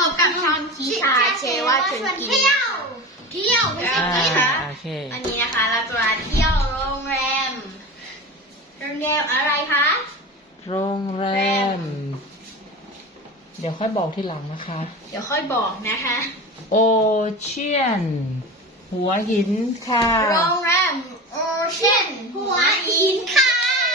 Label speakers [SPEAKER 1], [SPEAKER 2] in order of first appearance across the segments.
[SPEAKER 1] บกับช่องชีชาเชว่าชวนกินเที่ยวไม่ใช่กินนะอันนี้นะคะเราจะมาเที่ยวโรงแรมอะไรคะ
[SPEAKER 2] โรงแรมเดี๋ยวค่อยบอกทีหลังนะคะ
[SPEAKER 1] เดี๋ยวค่อยบอกนะคะ
[SPEAKER 2] โอเชียนหัวหินค่ะ
[SPEAKER 1] โรงแรมโอเชียนหัวหินค่ะ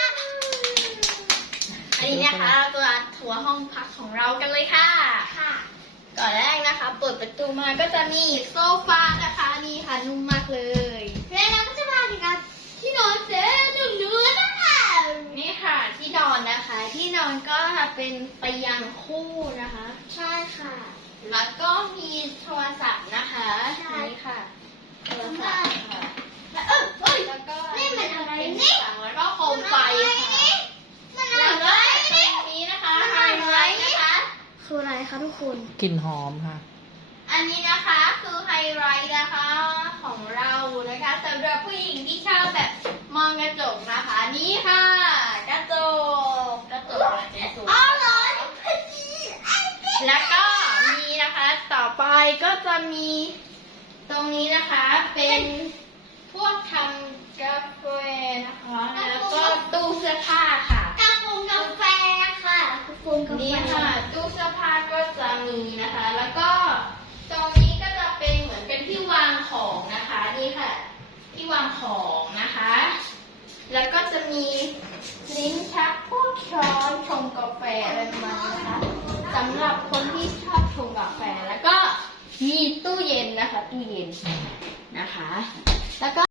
[SPEAKER 1] อันนี้นะคะเราจะทัวร์ห้องพักของเรากันเลยค่ะก่อนแรกนะคะเปิดประตูมาก็จะมีโซฟานะคะนี่ค่ะนุ่มมากเลยแล้วเราก็จะมาถึงกับที่นอนเจ๊นุ่มๆนะคะนี่ค่ะที่นอนนะคะที่นอนก็เป็นเตียงคู่นะคะใช่ค่ะแล้วก็มีโทรศัพท์นะคะนี่ค่ะโทรศัพท์ค่ะแล้วก็นี่มันอะไรนี่แล้วก็โคมไฟค่ะแล้วก็ตรงนี้นะคะไฮไลท์นะคะคืออะไรคะทุกคน
[SPEAKER 2] กลิ่นหอมค่ะ
[SPEAKER 1] อันนี้นะคะคือไฮไลท์นะคะของเรานะคะสำหรับผู้หญิงที่ชอบแบบมองกระจกนะคะนี่ค่ะกระจกอ๋อเหรอแล้วก็มีนะคะต่อไปก็จะมีตรงนี้นะคะเป็นพวกทำกาแฟนะคะแล้วก็ตู้เสื้อผ้าค่ะกาแฟค่ะนี่ค่ะตู้เสื้อผ้าก็จะมีนะคะแล้วก็ตรงนี้ก็จะเป็นเหมือนเป็นที่วางของนะคะนี่ค่ะที่วางของนะคะแล้วก็จะมีลิ้นชักพวกช้อนชงกาแฟอะไรประมาณนี้นะคะสำหรับคนที่ชอบชงกาแฟแล้วก็มีตู้เย็นนะคะตู้เย็นนะคะแล้วก็